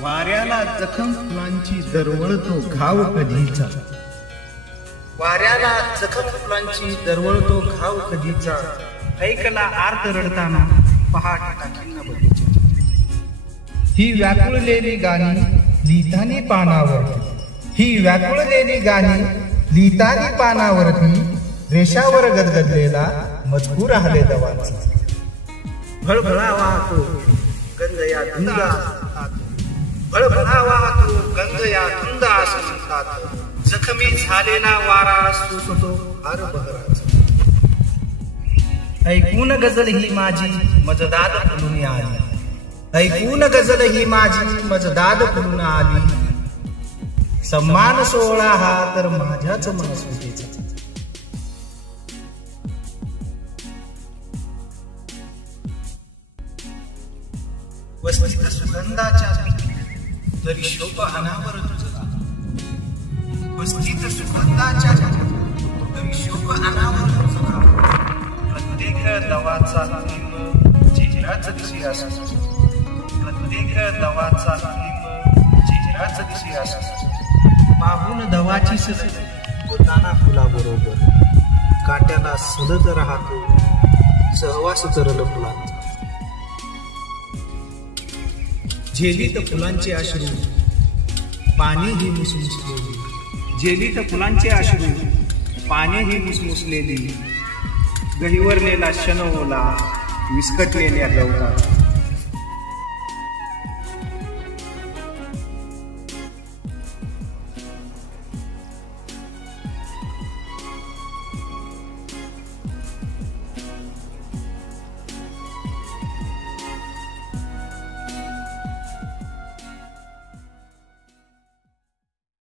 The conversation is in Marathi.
वाऱ्याला जखम फुलांची दरवळतो घाव कधीचा, वाऱ्याला जखम फुलांची दरवळतो घाव कधीचा, ऐकला आर्त रडताना पहाट टाकींना बगीचा. ही व्याकुळलेली गाणी लिहितानी पानावरती, ही व्याकुळलेली गाणी लिहितानी पानावरती, रेषावर गदगदलेला मजकूर आले दवाचा. भळभळा वाहतो गंध या धुंद आसमंतात, भळभळा वाहतो गंध या धुंद आसमंतात, जखमी झालेला वारा सुसतो हर बहराचा. ऐकून गजल ही माझी मजदाद फुलून आली, ऐकून गजल ही माझी मजदाद फुलून आली, सम्मान सोहळा हा तर माझ्याच मनस्मृतीचा. वस्तीत सुगंधाच्या तरी शोभ अनावर तुझा, वस्तीत सुगंधाच्या तरी शोभ अनावर तुझा, प्रत्येक दवाचा थेंब चेहराच दिशी असतो, प्रत्येक दवाचा थेंब चेहराच दिशी असतो. पाहून दवाची सस बोलताना फुलाबरोबर, काट्याला सलत राहतो सहवास तरल फुलांचा. झेलीत फुलांचे अश्रू पाणी ही मुसमुसलेली, झेलीत फुलांचे अश्रू पाणी ही मुसमुसलेली, गहिवरलेला क्षण ओला विस्कटलेल्या गवतात.